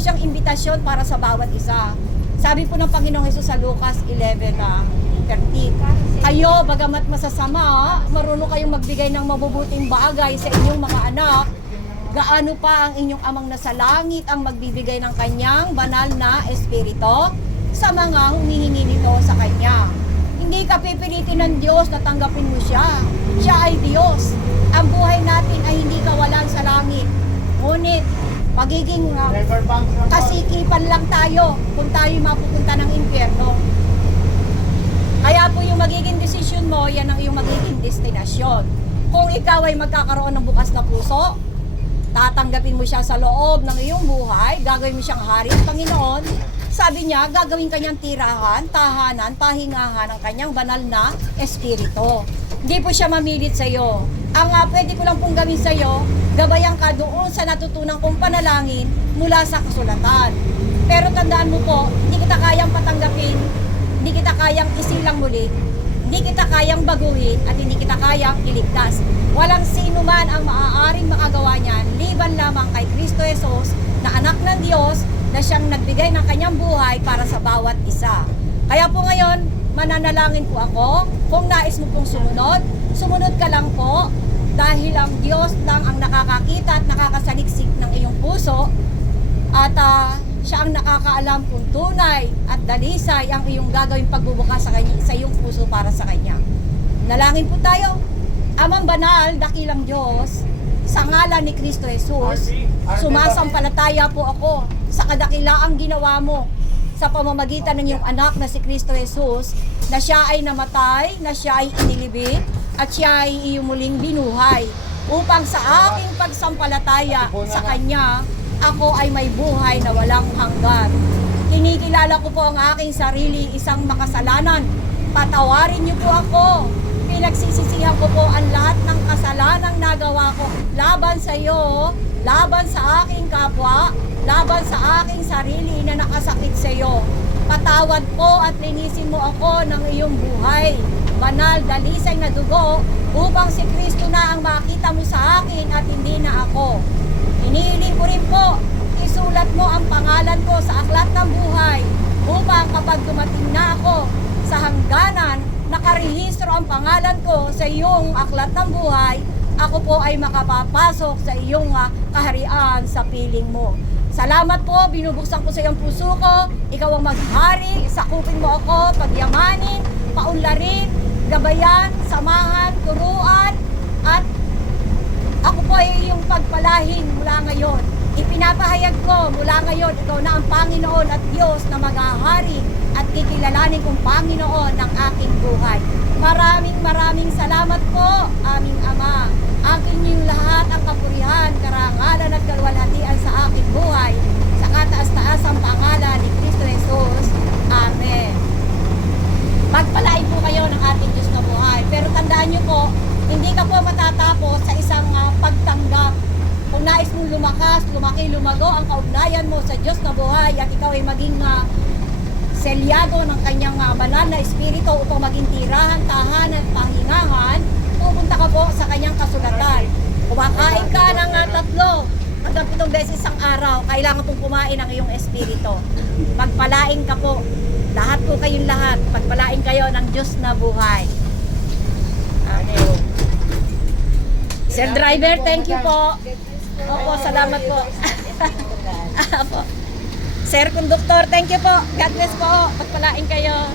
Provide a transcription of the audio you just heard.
po siyang imbitasyon para sa bawat isa. Sabi po ng Panginoong Hesus sa Lucas 11:13, kayo, bagamat masasama, marunong kayong magbigay ng mabubuting bagay sa inyong mga anak, gaano pa ang inyong amang nasa langit ang magbibigay ng kanyang banal na espiritu sa mga humihingi nito sa kanya. Hindi ka pipilitin ng Diyos na tanggapin mo siya. Siya ay Diyos. Ang buhay natin ay hindi kawalan sa langit. Ngunit, pagiging kasikipan lang tayo kung tayo mapupunta ng impyerno. Kaya po yung magiging desisyon mo, yan ang iyong magiging destinasyon. Kung ikaw ay magkakaroon ng bukas na puso, tatanggapin mo siya sa loob ng iyong buhay, gagawin mo siyang hari at Panginoon. Sabi niya, gagawin kanyang tirahan, tahanan, pahingahan ng kanyang banal na espiritu. Hindi po siya mamilit sa iyo. Ang pwede ko lang pong gawin sa iyo, gabayan ka doon sa natutunan kong panalangin mula sa kasulatan. Pero tandaan mo po, hindi kita kayang patanggapin, hindi kita kayang isilang muli, hindi kita kayang baguhin, at hindi kita kayang iligtas. Walang sino man ang maaaring makagawa niyan, liban lamang kay Kristo Jesus, na anak ng Diyos, na siyang nagbigay ng kanyang buhay para sa bawat isa. Kaya po ngayon, mananalangin po ako. Kung nais mo pong sumunod, sumunod ka lang po, dahil ang Diyos lang ang nakakakita at nakakasaliksik ng iyong puso, at siya ang nakakaalam kung tunay at dalisay ang iyong gagawing pagbubukas sa iyong puso para sa Kanya. Nalangin po tayo. Amang banal, dakilang Diyos, sa ngalan ni Kristo Jesus, sumasampalataya po ako sa kadakilaang ginawa mo sa pamamagitan ng iyong anak na si Kristo Jesus, na siya ay namatay, na siya ay inilibing, at siya ay iyong muling binuhay, upang sa aking pagsampalataya sa Kanya, ako ay may buhay na walang hanggan. Kinikilala ko po ang aking sarili, isang makasalanan. Patawarin niyo po ako. Pinagsisisihan ko po ang lahat ng kasalanang nagawa ko laban sa iyo, laban sa aking kapwa, laban sa aking sarili na nakasakit sa iyo. Patawad po at linisin mo ako ng iyong buhay. Banal, dalisay na dugo, upang si Kristo na ang makita mo sa akin at hindi na ako. Inihiling ko rin po, isulat mo ang pangalan ko sa aklat ng buhay, upang kapag dumating na ako sa hangganan, nakarehistro ang pangalan ko sa iyong aklat ng buhay, ako po ay makapapasok sa iyong kaharian sa piling mo. Salamat po, binubuksan ko sa iyong puso ko, ikaw ang maghari, sakupin mo ako, pagyamanin, paunlarin, gabayan, samahan, turuan, at ako po ay iyong pagpalahin mula ngayon. Ipinapahayag ko mula ngayon, ikaw na ang Panginoon at Diyos na maghahari at kikilalanin kong Panginoon ng aking buhay. Maraming salamat po, aming Ama. Akin niyo lahat ang kapurihan, karangalan at kalwalhatian sa aking buhay, sa kataas-taasang pangalan ni Kristo Jesus. Amen. Magpalain po kayo ng ating Diyos na buhay. Pero tandaan niyo po, hindi ka po matatapos sa isang pagtanggap. Kung nais mong lumakas, lumaki, lumago ang kaugnayan mo sa Diyos na buhay, at ikaw ay maging selyado ng kanyang banal na espiritu upang maging tirahan, tahanan, pahingahan, pupunta ka po sa kanyang kasulatan. Kumakain ka ng 3 hanggang 7 beses ang araw, kailangan pong kumain ang iyong espiritu. Pagpalain ka po. Lahat po kayong lahat. Pagpalain kayo ng Diyos na buhay. Amen. Sir Driver, thank you po. Opo, salamat po. Sir Conductor, thank you po. God bless po. Pagpalain kayo.